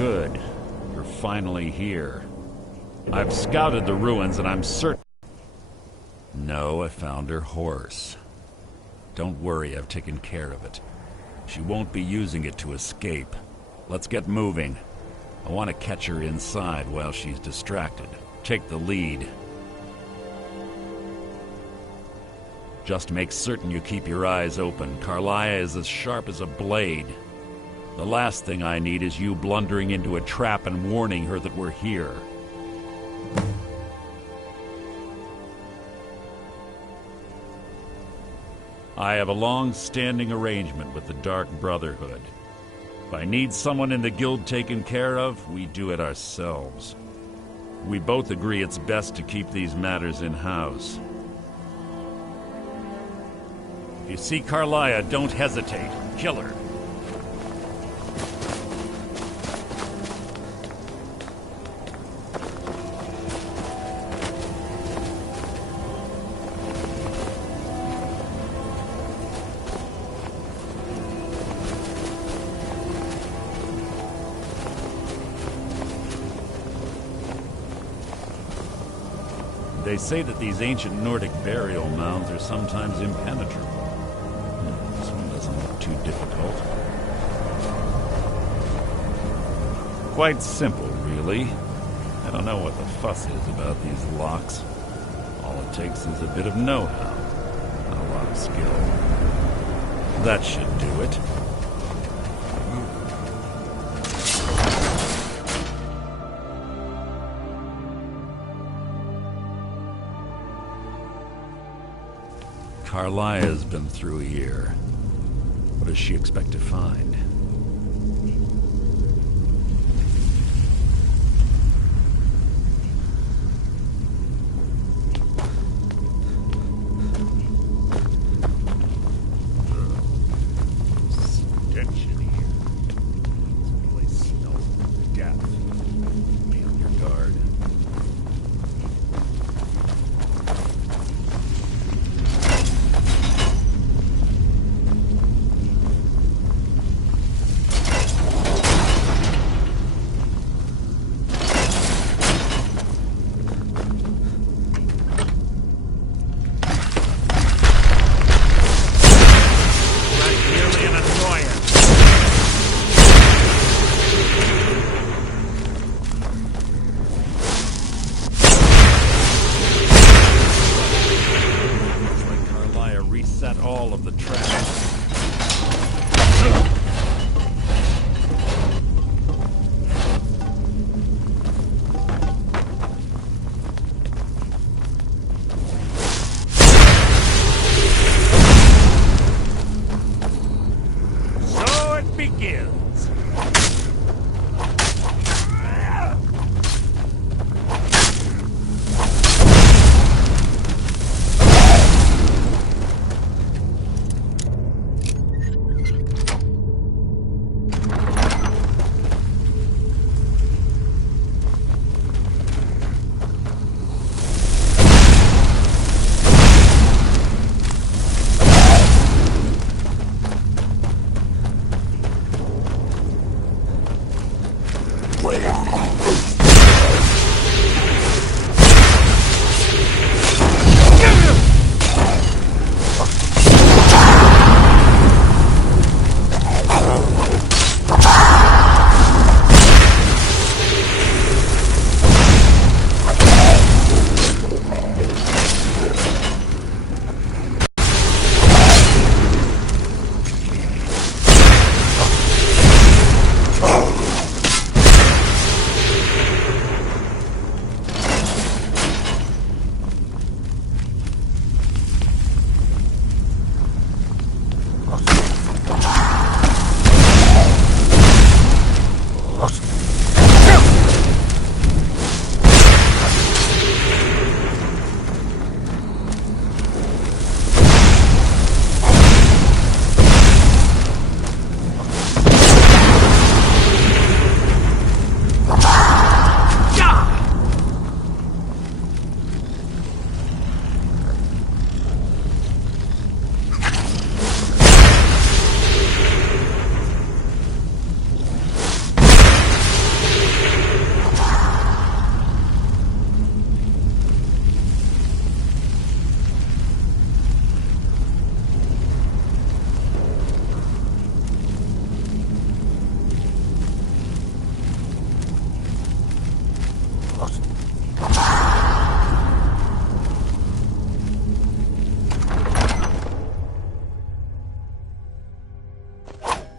Good. You're finally here. I've scouted the ruins and I'm certain... No, I found her horse. Don't worry, I've taken care of it. She won't be using it to escape. Let's get moving. I want to catch her inside while she's distracted. Take the lead. Just make certain you keep your eyes open. Carlia is as sharp as a blade. The last thing I need is you blundering into a trap and warning her that we're here. I have a long-standing arrangement with the Dark Brotherhood. If I need someone in the guild taken care of, we do it ourselves. We both agree it's best to keep these matters in-house. If you see Carlia, don't hesitate. Kill her. They say that these ancient Nordic burial mounds are sometimes impenetrable. This one doesn't look too difficult. Quite simple, really. I don't know what the fuss is about these locks. All it takes is a bit of know-how, and a lot of skill. That should do it. Carlia's been through here. What does she expect to find? Stench in here. This place smells to death. Be on your guard. All of the traps. So it begins.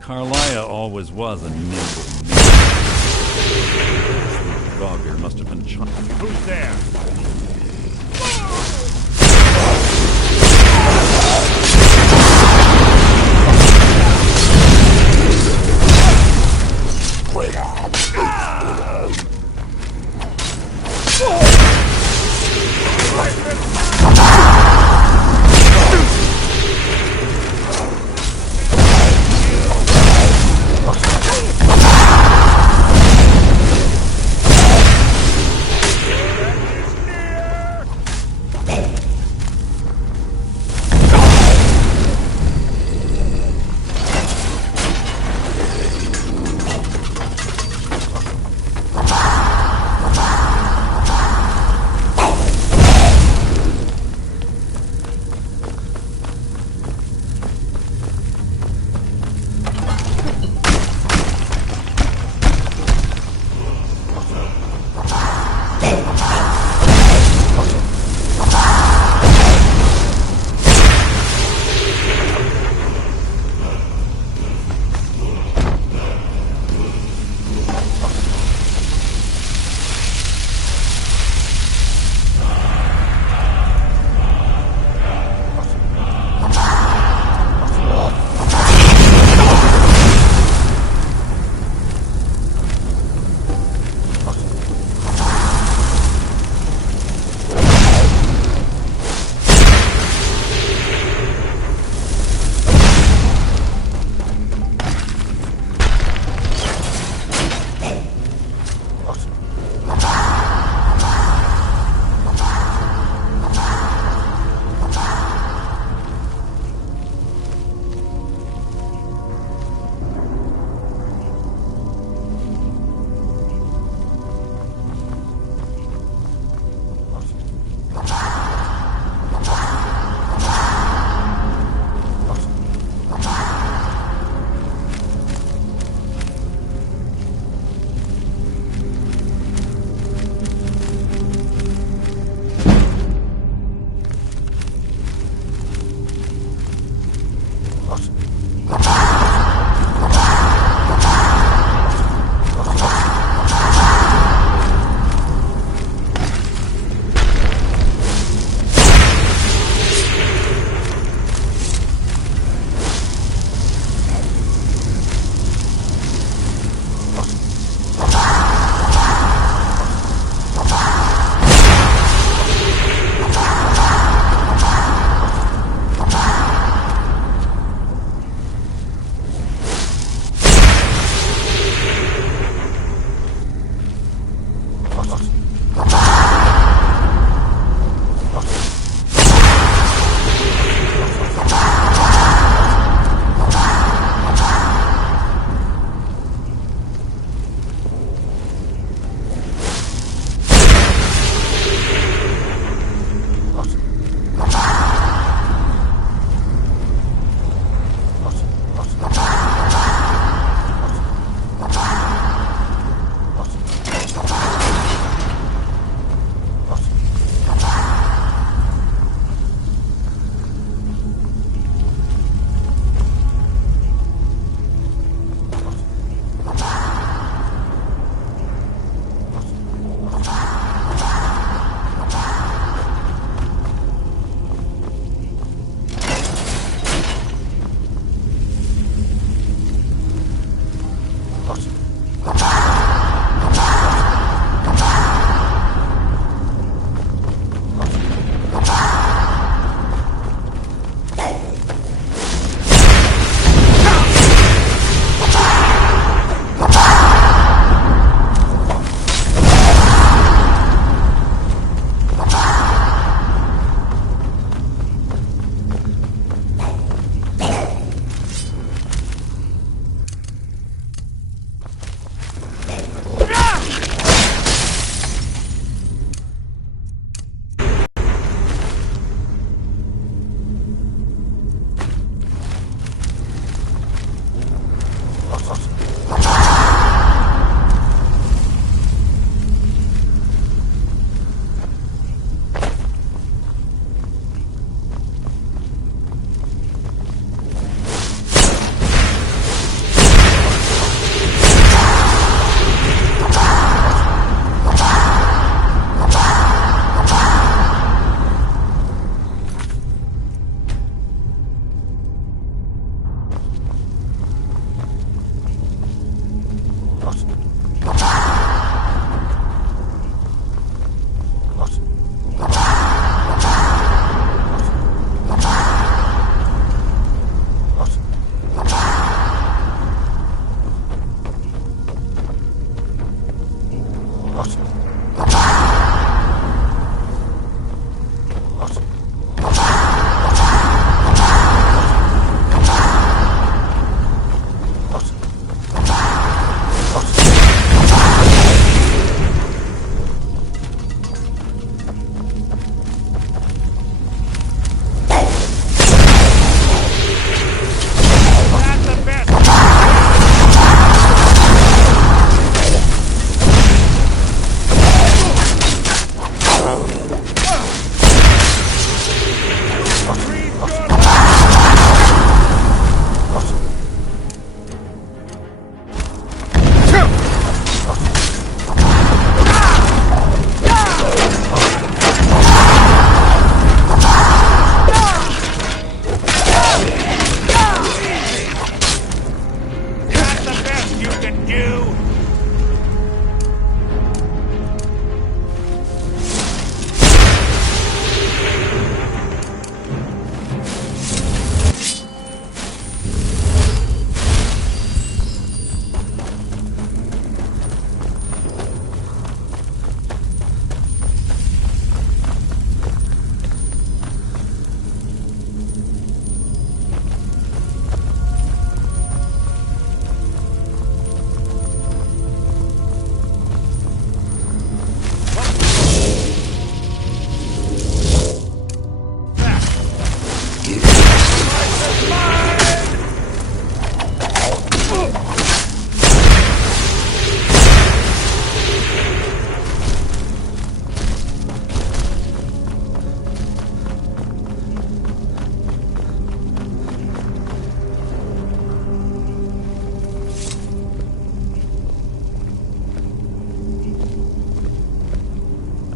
Carlia always was a nimble Gogger must have been trying. Who's there?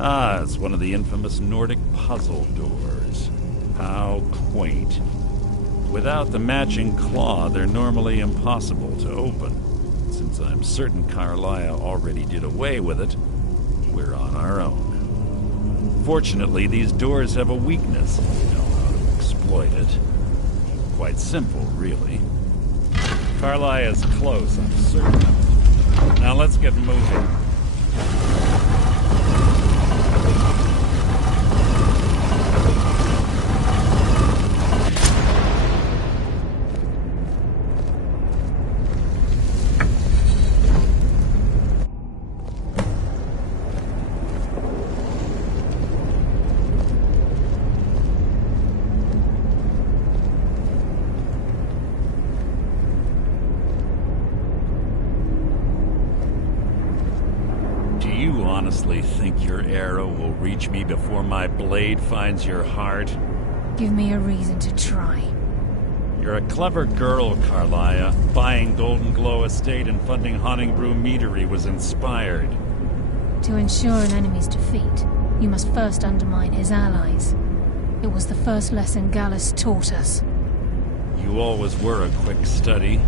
Ah, it's one of the infamous Nordic puzzle doors. How quaint. Without the matching claw, they're normally impossible to open. Since I'm certain Carlia already did away with it, we're on our own. Fortunately, these doors have a weakness, if you know how to exploit it. Quite simple, really. Carlia is close, I'm certain. Now let's get moving. Honestly think your arrow will reach me before my blade finds your heart? Give me a reason to try. You're a clever girl, Carlia. Buying Golden Glow Estate and funding Honningbrew Meadery was inspired. To ensure an enemy's defeat, you must first undermine his allies. It was the first lesson Gallus taught us. You always were a quick study.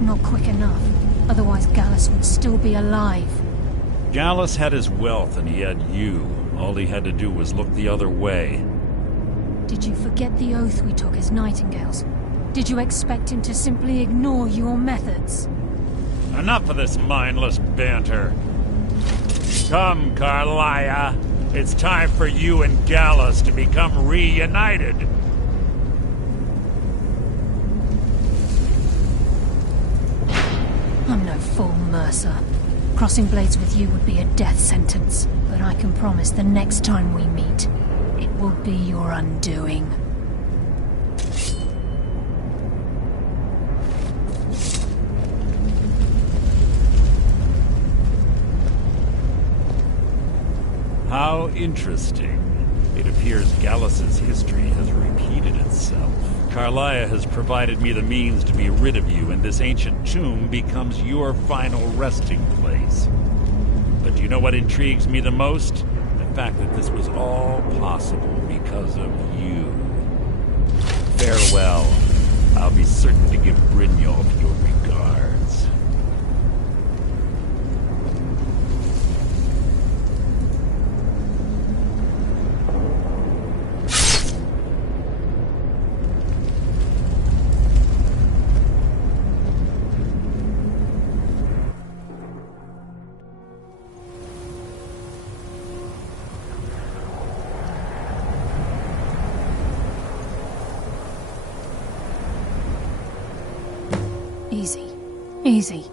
Not quick enough. Otherwise Gallus would still be alive. Gallus had his wealth and he had you. All he had to do was look the other way. Did you forget the oath we took as Nightingales? Did you expect him to simply ignore your methods? Enough of this mindless banter. Come, Carlia. It's time for you and Gallus to become reunited. I'm no fool, Mercer. Crossing blades with you would be a death sentence, but I can promise the next time we meet, it will be your undoing. How interesting. It appears Gallus's history has repeated itself. Carlia has provided me the means to be rid of you, and this ancient tomb becomes your final resting place. But do you know what intrigues me the most? The fact that this was all possible because of you. Farewell. I'll be certain to give Brynjolf your regards. Easy. Easy.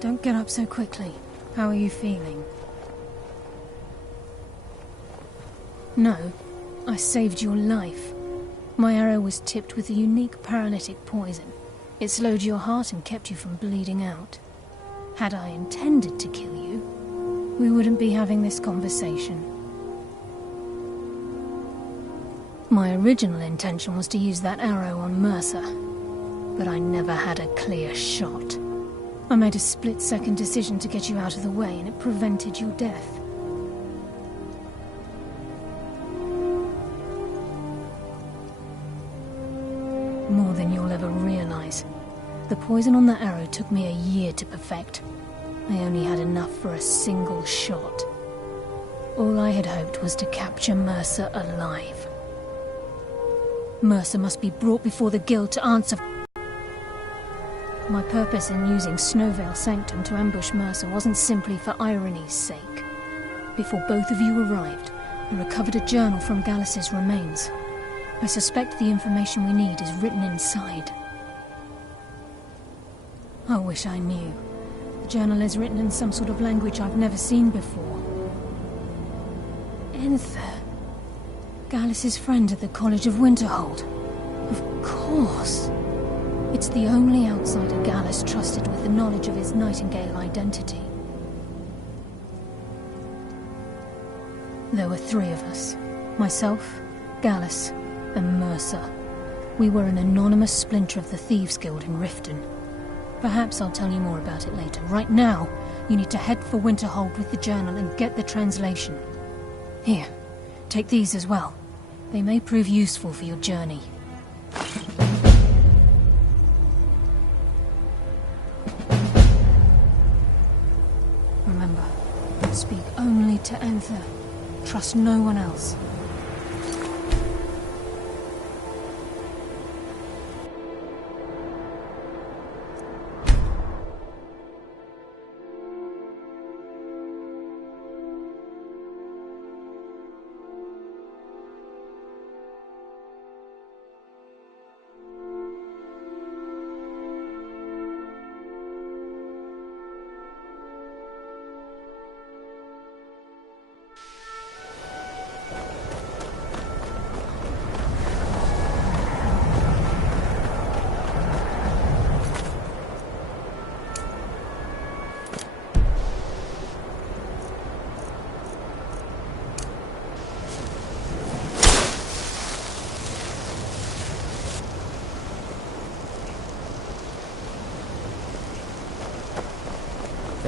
Don't get up so quickly. How are you feeling? No. I saved your life. My arrow was tipped with a unique paralytic poison. It slowed your heart and kept you from bleeding out. Had I intended to kill you, we wouldn't be having this conversation. My original intention was to use that arrow on Mercer, but I never had a clear shot. I made a split-second decision to get you out of the way, and it prevented your death. More than you'll ever realize. The poison on that arrow took me a year to perfect. I only had enough for a single shot. All I had hoped was to capture Mercer alive. Mercer must be brought before the Guild to answer. My purpose in using Snowvale Sanctum to ambush Mercer wasn't simply for irony's sake. Before both of you arrived, I recovered a journal from Gallus's remains. I suspect the information we need is written inside. I wish I knew. The journal is written in some sort of language I've never seen before. Enther. Gallus's friend at the College of Winterhold. Of course. It's the only outsider Gallus trusted with the knowledge of his Nightingale identity. There were three of us. Myself, Gallus, and Mercer. We were an anonymous splinter of the Thieves' Guild in Riften. Perhaps I'll tell you more about it later. Right now, you need to head for Winterhold with the journal and get the translation. Here, take these as well. They may prove useful for your journey. Remember, speak only to Anther. Trust no one else.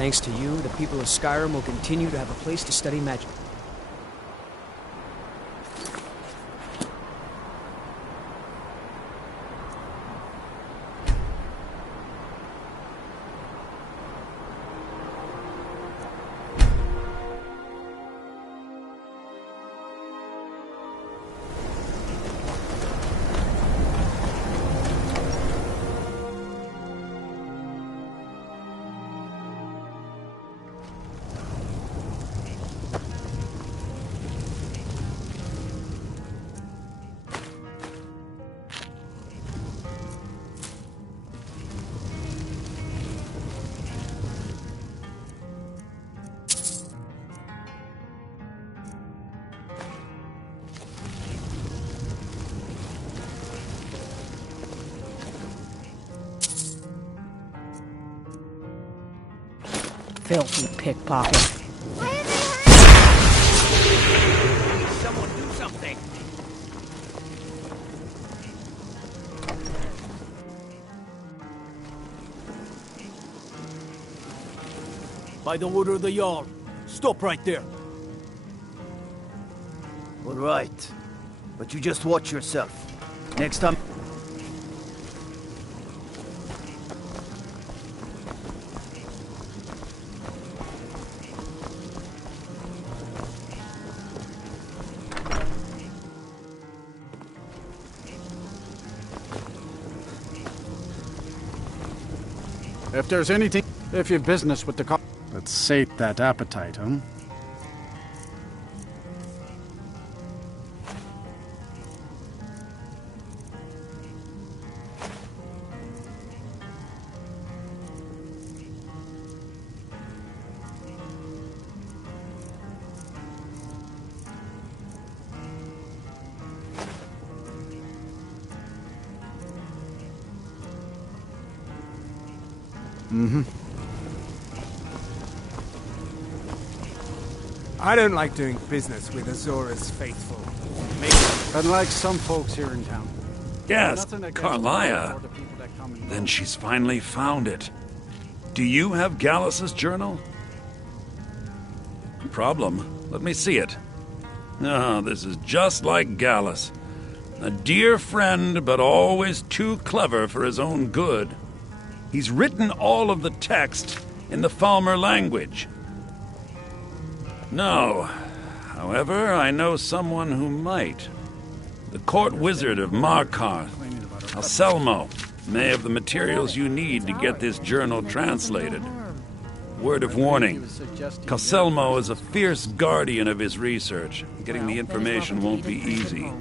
Thanks to you, the people of Skyrim will continue to have a place to study magic. Filthy pickpocket. Someone do something! By the order of the Jarl. Stop right there. All right. But you just watch yourself. Next time... If there's anything... If you've business with the let's sate that appetite, huh? I don't like doing business with Azora's faithful. Unlike some folks here in town. Yes, Nothing against Carlia. or the people that come and go. Then she's finally found it. Do you have Gallus's journal? Problem? Let me see it. Oh, this is just like Gallus. A dear friend, but always too clever for his own good. He's written all of the text in the Falmer language. No. However, I know someone who might. The court wizard of Markarth, Anselmo, may have the materials you need to get this journal translated. Word of warning, Anselmo is a fierce guardian of his research. Getting the information won't be easy.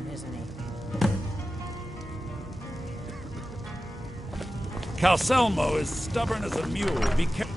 Anselmo is stubborn as a mule. Be careful.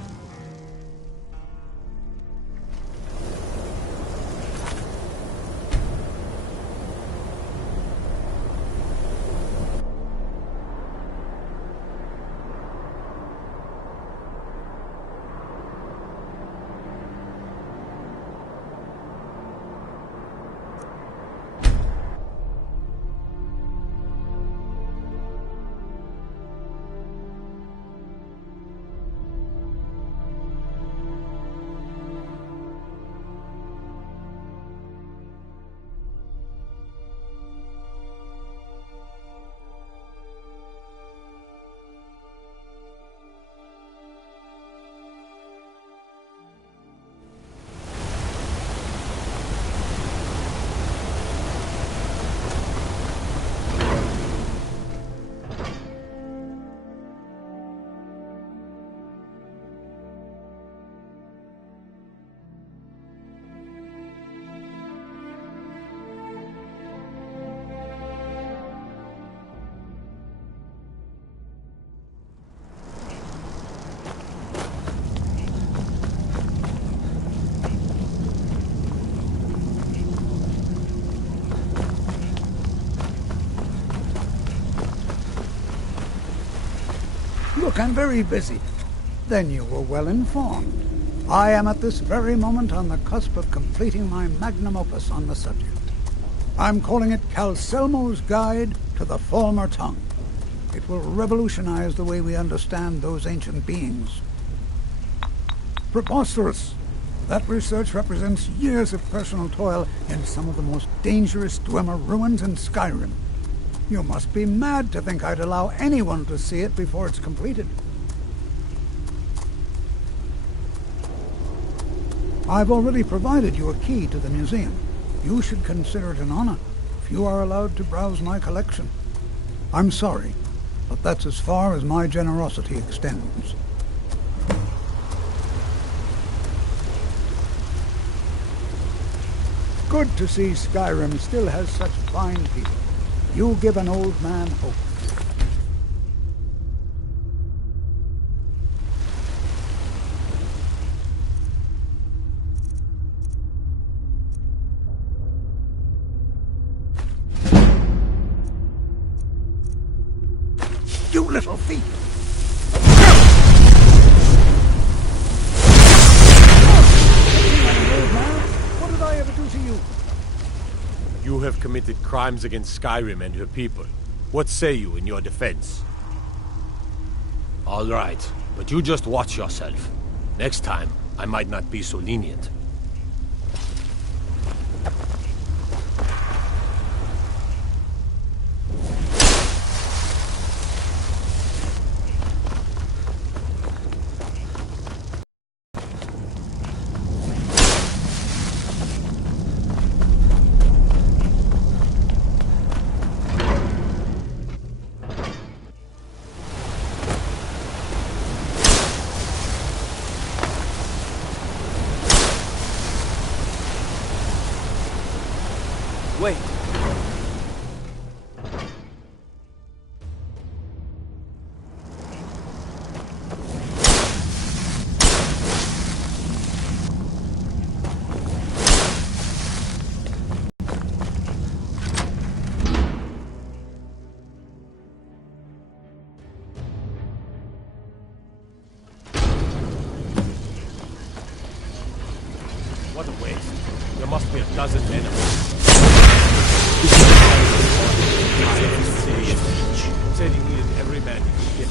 Look, I'm very busy. Then you were well informed. I am at this very moment on the cusp of completing my magnum opus on the subject. I'm calling it Calcelmo's Guide to the Falmer Tongue. It will revolutionize the way we understand those ancient beings. Preposterous! That research represents years of personal toil in some of the most dangerous Dwemer ruins in Skyrim. You must be mad to think I'd allow anyone to see it before it's completed. I've already provided you a key to the museum. You should consider it an honor if you are allowed to browse my collection. I'm sorry, but that's as far as my generosity extends. Good to see Skyrim still has such fine people. You give an old man hope. You little thief! What did I ever do to you? You have committed crimes against Skyrim and her people. What say you in your defense? All right, but you just watch yourself. Next time, I might not be so lenient. Wait. What a waste. There must be a dozen men of them. Said he needed every man he could get.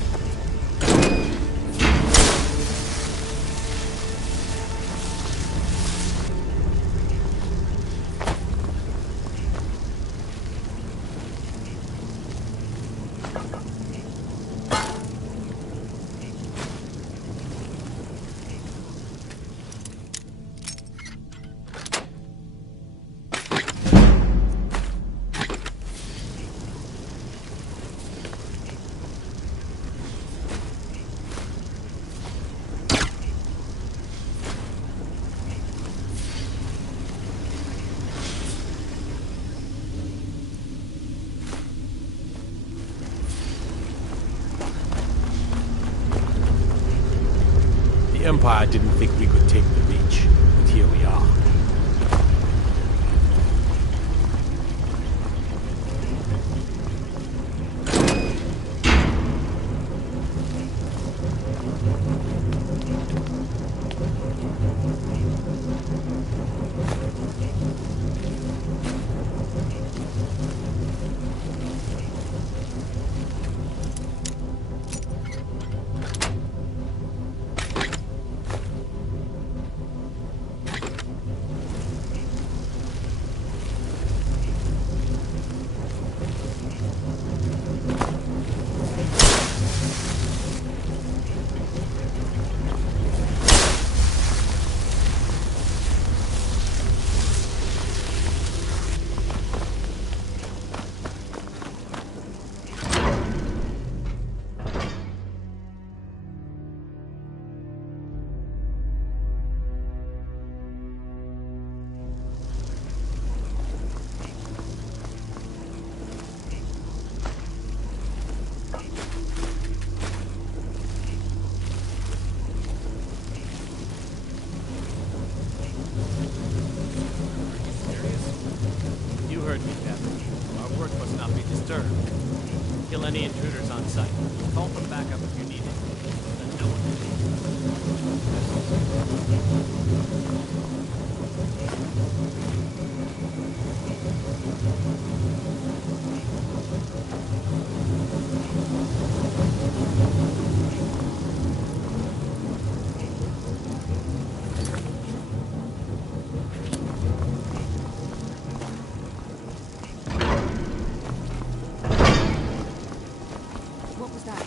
The Empire didn't think we could take the Reach, but here we are. kill any intruders on sight. Call for backup if you need it. Then no one can. What was that?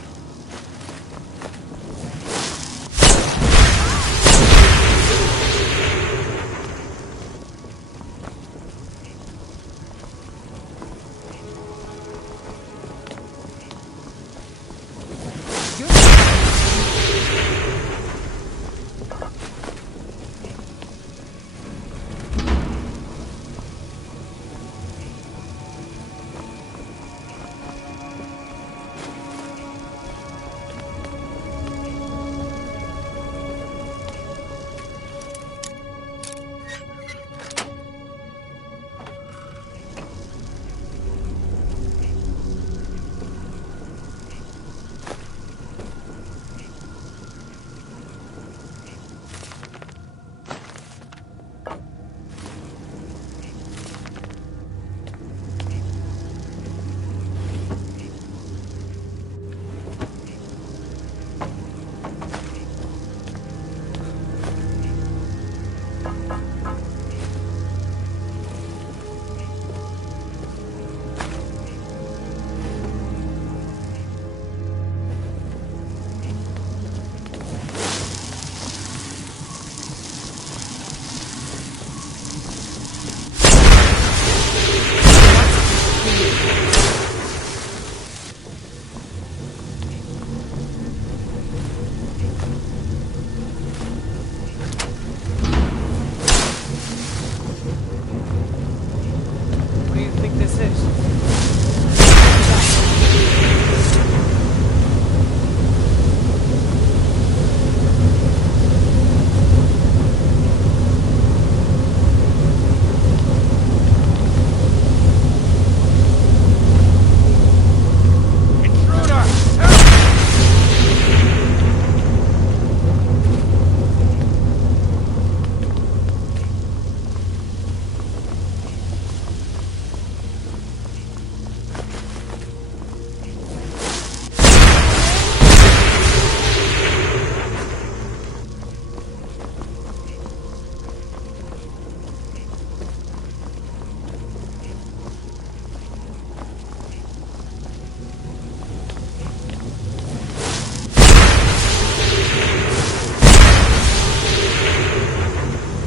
What do you think this is?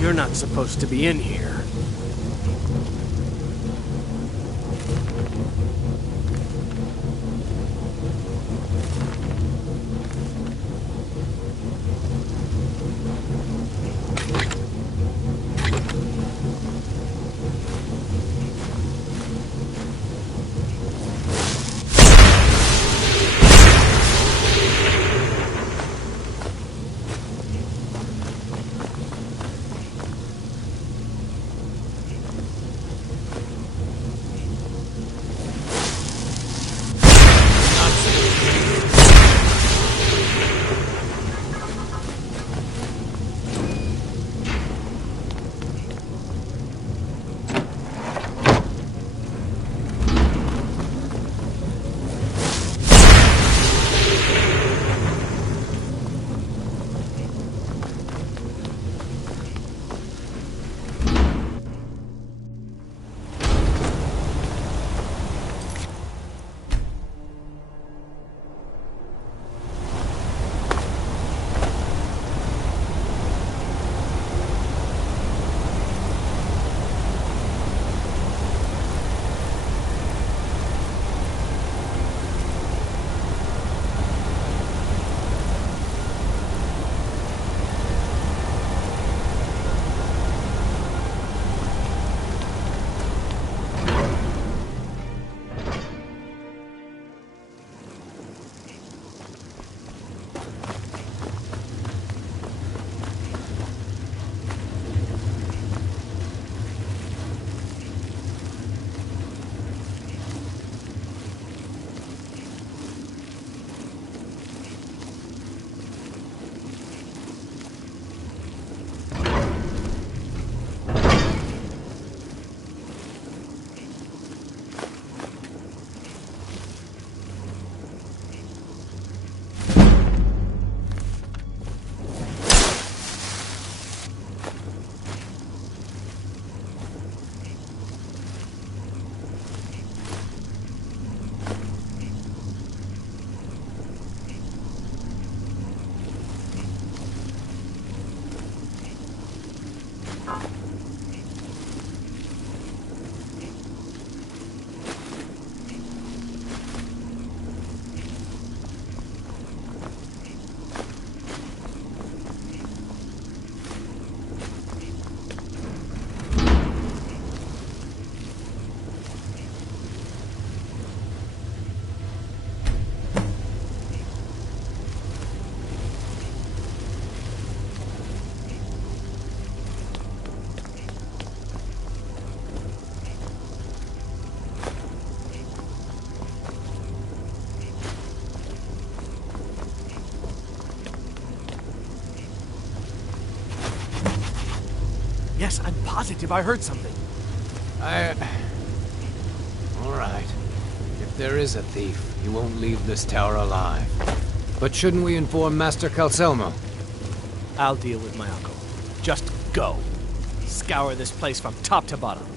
You're not supposed to be in here. Yes, I'm positive I heard something. All right. If there is a thief, he won't leave this tower alive. But shouldn't we inform Master Calselmo? I'll deal with my uncle. Just go. Scour this place from top to bottom.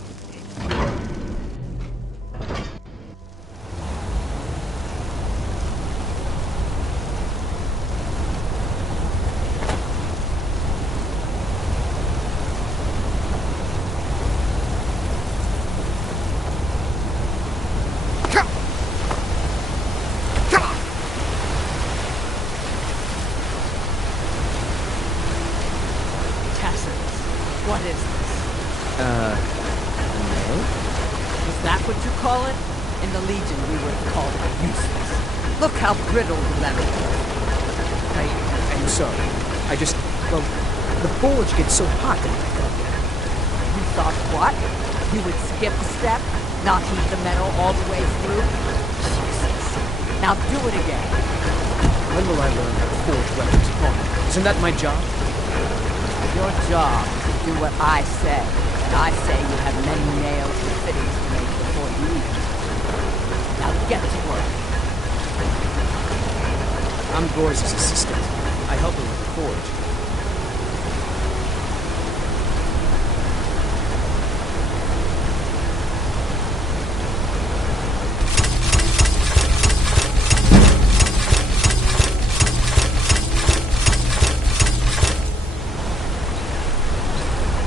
What is this? No? Is that what you call it? In the Legion, we would have called it useless. Look how brittle the metal is. I'm sorry. Well, the forge gets so hot that I thought. You thought what? You would skip a step? Not heat the metal all the way through? Jesus. Now do it again. When will I learn how to forge weapons upon? Isn't that my job? Your job is to do what I say. And I say you have many nails and fittings to make before you leave. Now get to work. I'm Gore's assistant. I help her with the forge.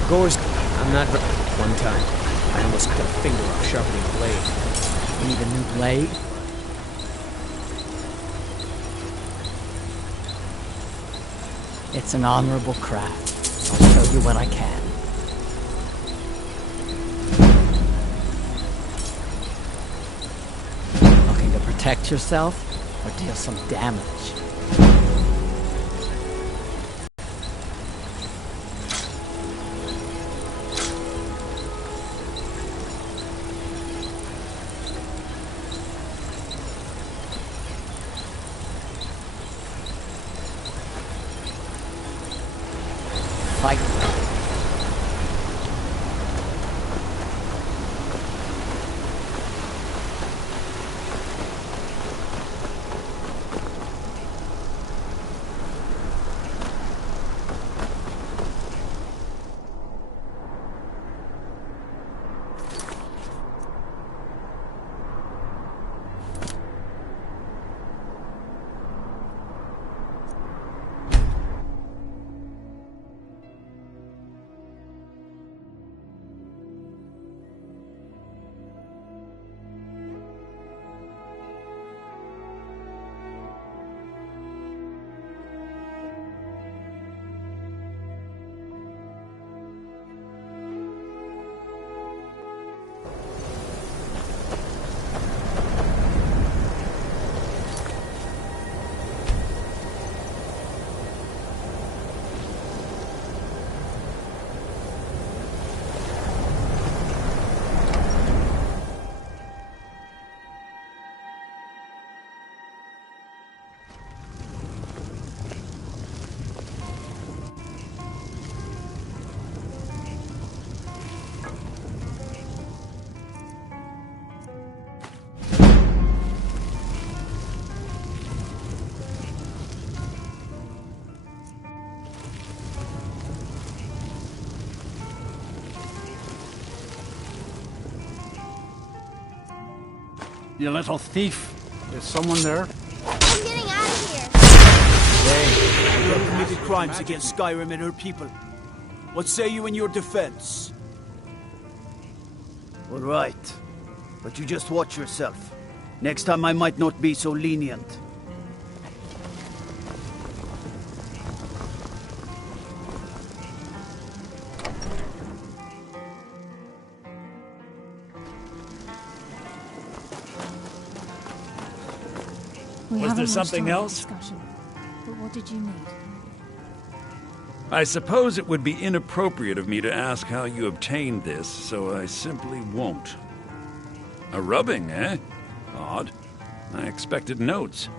Gore's... I'm not... One time, I almost cut a finger off sharpening a blade. Need a new blade? It's an honorable craft. I'll show you what I can. Looking to protect yourself or deal some damage? Fight. You little thief. Is someone there? I'm getting out of here. You have committed crimes against Skyrim and her people. What say you in your defense? All right. But you just watch yourself. Next time I might not be so lenient. Was there something else? Discussion. But what did you need? I suppose it would be inappropriate of me to ask how you obtained this, so I simply won't. A rubbing, eh? Odd. I expected notes.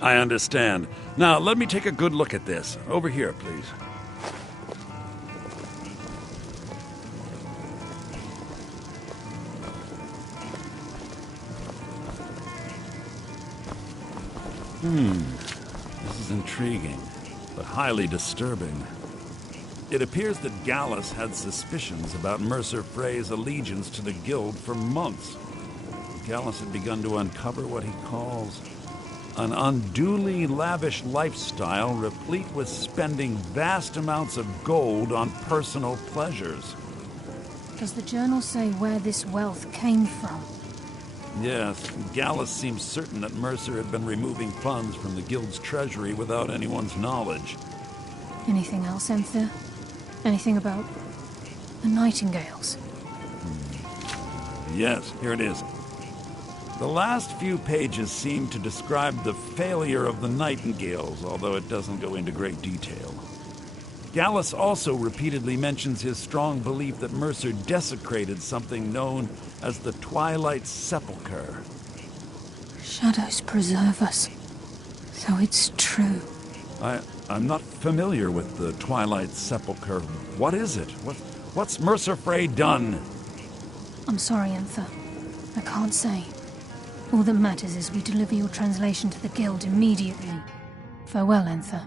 I understand. Now, let me take a good look at this. Over here, please. This is intriguing, but highly disturbing. It appears that Gallus had suspicions about Mercer Frey's allegiance to the Guild for months. Gallus had begun to uncover what he calls an unduly lavish lifestyle replete with spending vast amounts of gold on personal pleasures. Does the journal say where this wealth came from? Yes, Gallus seems certain that Mercer had been removing funds from the Guild's treasury without anyone's knowledge. Anything else, Enthir? Anything about the Nightingales? Yes, here it is. The last few pages seem to describe the failure of the Nightingales, although it doesn't go into great detail. Gallus also repeatedly mentions his strong belief that Mercer desecrated something known as the Twilight Sepulchre. Shadows preserve us. So it's true. I'm not familiar with the Twilight Sepulchre. What is it? What's Mercer Frey done? I'm sorry, Enthir. I can't say. All that matters is we deliver your translation to the Guild immediately. Farewell, Enthir.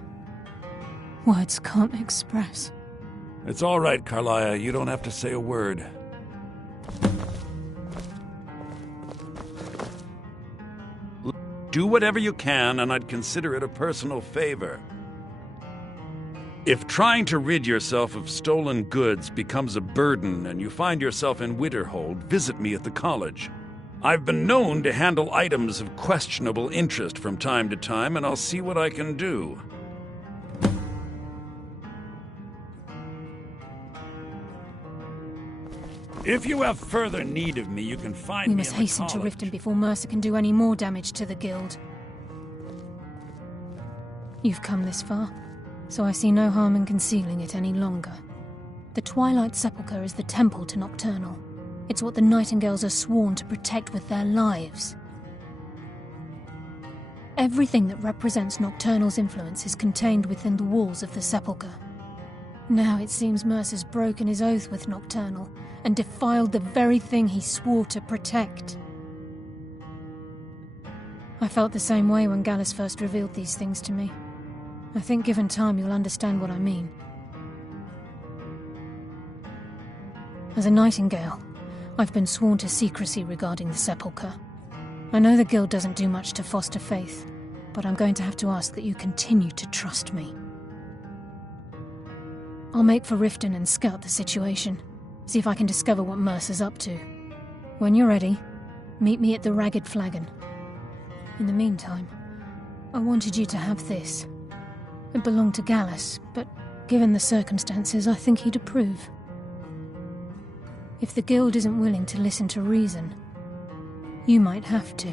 Words can't express. It's all right, Carlia. You don't have to say a word. Do whatever you can, and I'd consider it a personal favor. If trying to rid yourself of stolen goods becomes a burden and you find yourself in Winterhold, visit me at the college. I've been known to handle items of questionable interest from time to time, and I'll see what I can do. If you have further need of me, you can find me We must hasten to Riften before Mercer can do any more damage to the Guild. You've come this far, so I see no harm in concealing it any longer. The Twilight Sepulchre is the temple to Nocturnal. It's what the Nightingales are sworn to protect with their lives. Everything that represents Nocturnal's influence is contained within the walls of the Sepulchre. Now it seems Mercer's broken his oath with Nocturnal and defiled the very thing he swore to protect. I felt the same way when Gallus first revealed these things to me. I think given time you'll understand what I mean. As a Nightingale, I've been sworn to secrecy regarding the Sepulchre. I know the Guild doesn't do much to foster faith, but I'm going to have to ask that you continue to trust me. I'll make for Riften and scout the situation, see if I can discover what Mercer's up to. When you're ready, meet me at the Ragged Flagon. In the meantime, I wanted you to have this. It belonged to Gallus, but given the circumstances, I think he'd approve. If the Guild isn't willing to listen to reason, you might have to.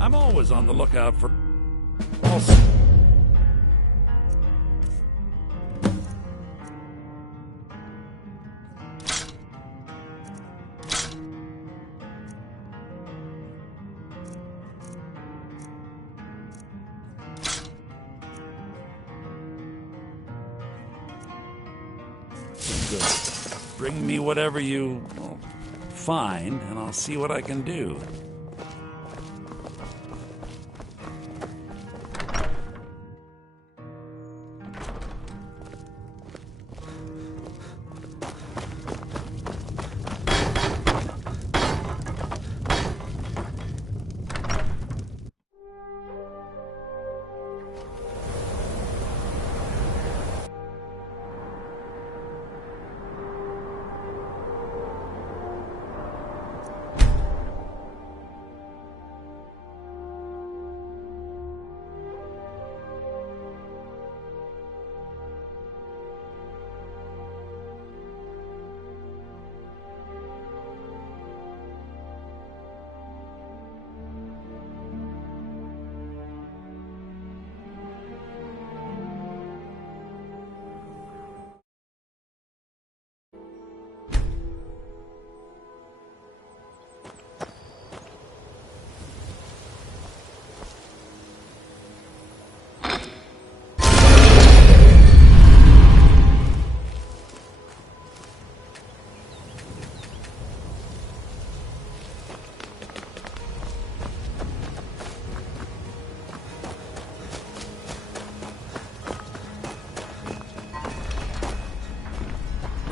I'm always on the lookout for... Bring me whatever you find, and I'll see what I can do.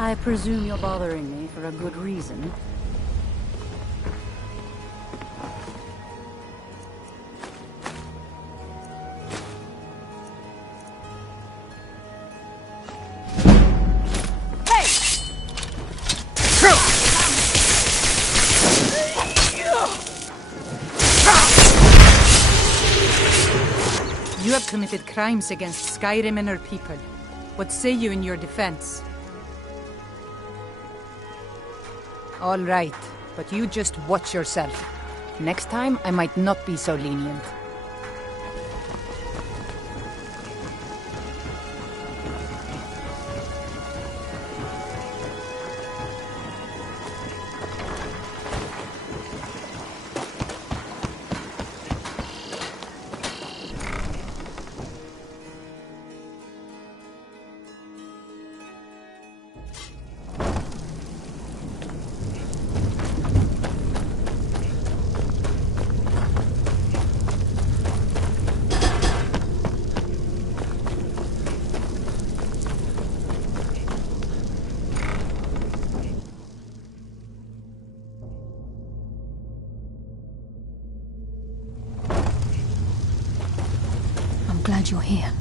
I presume you're bothering me for a good reason. You have committed crimes against Skyrim and her people. What say you in your defense? All right, but you just watch yourself. Next time, I might not be so lenient. Glad you're here.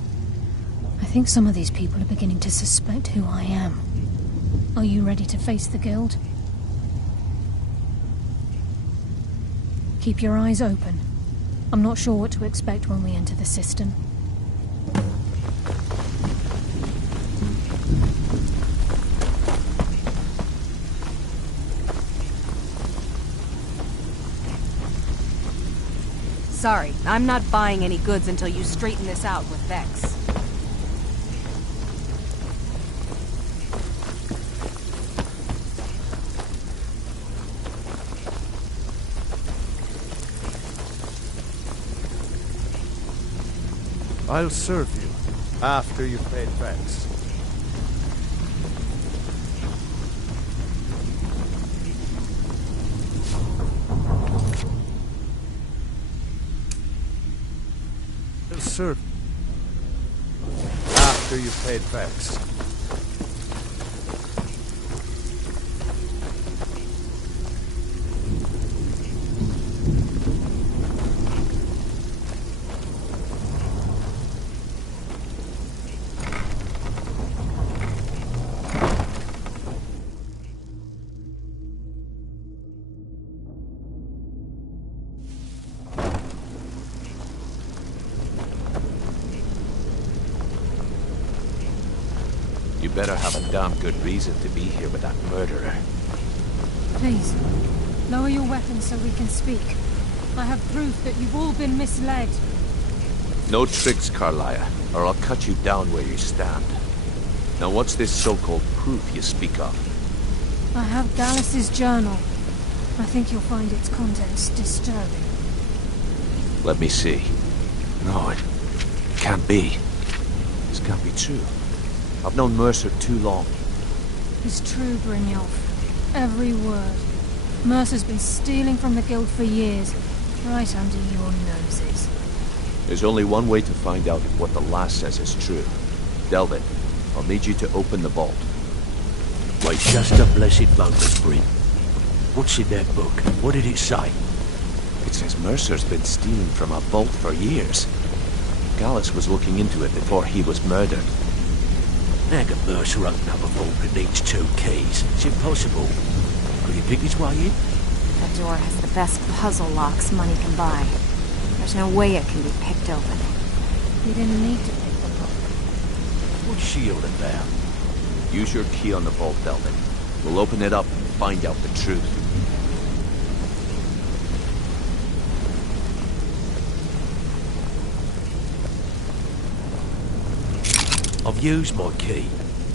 I think some of these people are beginning to suspect who I am. Are you ready to face the guild? Keep your eyes open. I'm not sure what to expect when we enter the system. Sorry, I'm not buying any goods until you straighten this out with Vex. I'll serve you after you've paid Vex. Serve after you've paid Vex. You better have a damn good reason to be here with that murderer. Please, lower your weapons so we can speak. I have proof that you've all been misled. No tricks, Carlia, or I'll cut you down where you stand. Now what's this so-called proof you speak of? I have Dallas's journal. I think you'll find its contents disturbing. Let me see. No, it can't be. This can't be true. I've known Mercer too long. It's true, Brynjolf. Every word. Mercer's been stealing from the guild for years, right under your noses. There's only one way to find out if what the lass says is true. Delvin, I'll need you to open the vault. Wait just a blessed moment, Bryn. What's in that book? What did it say? It says Mercer's been stealing from a vault for years. Gallus was looking into it before he was murdered. How can Mercer open up a vault that needs 2 keys? It's impossible. Could he pick his way in? That door has the best puzzle locks money can buy. There's no way it can be picked open. You didn't need to pick the lock. What's she all about? Use your key on the vault, Delvin. We'll open it up and find out the truth. I've used my key,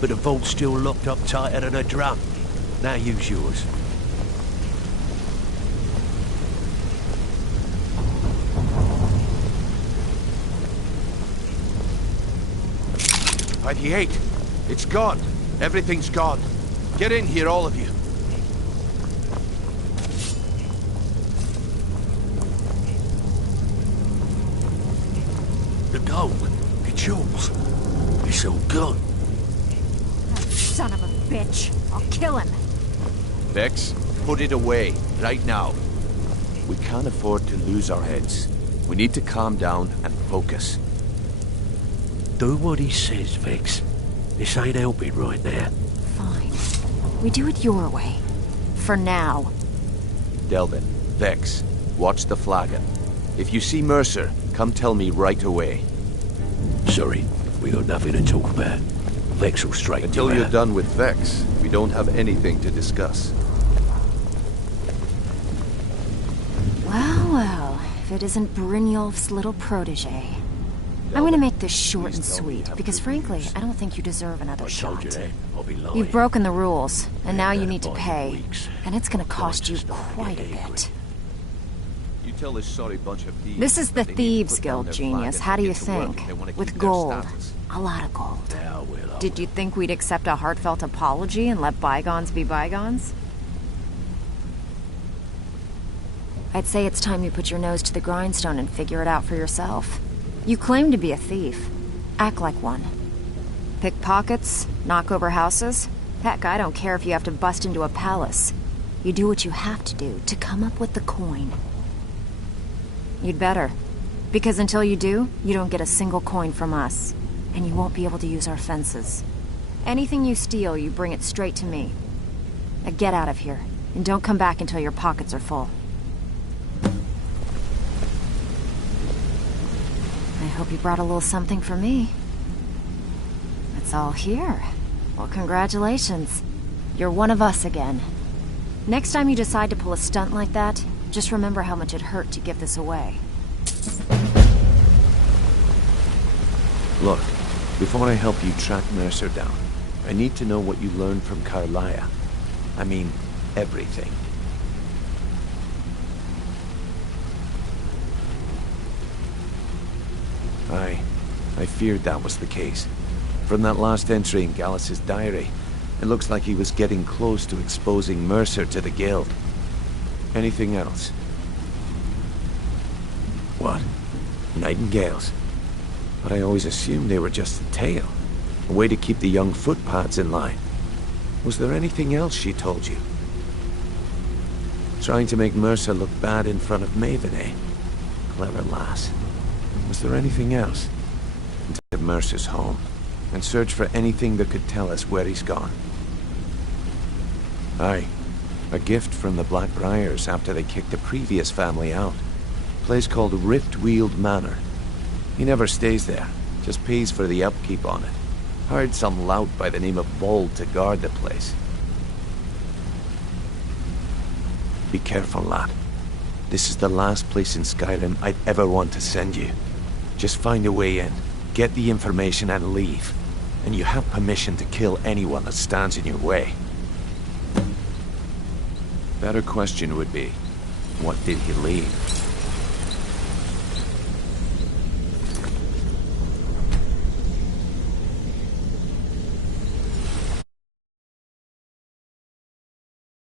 but the vault's still locked up tighter than a drum. Now use yours. By the 8. It's gone. Everything's gone. Get in here, all of you. The gold, the jewels, it's all gone. That son of a bitch. I'll kill him. Vex, put it away, right now. We can't afford to lose our heads. We need to calm down and focus. Do what he says, Vex. This ain't helping right now. Fine. We do it your way. For now. Delvin, Vex, watch the flagon. If you see Mercer, come tell me right away. Sorry, we got nothing to talk about. Vex will straighten Until you you're out. done with Vex, we don't have anything to discuss. Well, well. If it isn't Brynjolf's little protege. I'm gonna make this short and sweet, because frankly, I don't think you deserve another shot. You've broken the rules, and now you need to pay. And it's gonna cost you quite a bit. You tell this sorry bunch of thieves. This is the that they need to Thieves put down Guild, their genius. flag How do and you get to work think? if they want to With keep their gold. status. A lot of gold. Did you think we'd accept a heartfelt apology and let bygones be bygones? I'd say it's time you put your nose to the grindstone and figure it out for yourself. You claim to be a thief. Act like one. Pick pockets, knock over houses. Heck, I don't care if you have to bust into a palace. You do what you have to do to come up with the coin. You'd better. Because until you do, you don't get a single coin from us. And you won't be able to use our fences. Anything you steal, you bring it straight to me. Now get out of here, and don't come back until your pockets are full. I hope you brought a little something for me. It's all here. Well, congratulations. You're one of us again. Next time you decide to pull a stunt like that, just remember how much it hurt to give this away. Look, before I help you track Mercer down, I need to know what you learned from Carlia. I mean, everything. I feared that was the case. From that last entry in Gallus's diary, it looks like he was getting close to exposing Mercer to the Guild. Anything else? What? Nightingales? But I always assumed they were just a tale. A way to keep the young footpads in line. Was there anything else she told you? Trying to make Mercer look bad in front of Maven, eh? Clever lass. Was there anything else? To Mercer's home, and search for anything that could tell us where he's gone. Aye. A gift from the Blackbriars after they kicked the previous family out. A place called Riftweald Manor. He never stays there, just pays for the upkeep on it. Hired some lout by the name of Bold to guard the place. Be careful, lad. This is the last place in Skyrim I'd ever want to send you. Just find a way in, get the information and leave. And you have permission to kill anyone that stands in your way. Better question would be, what did he leave?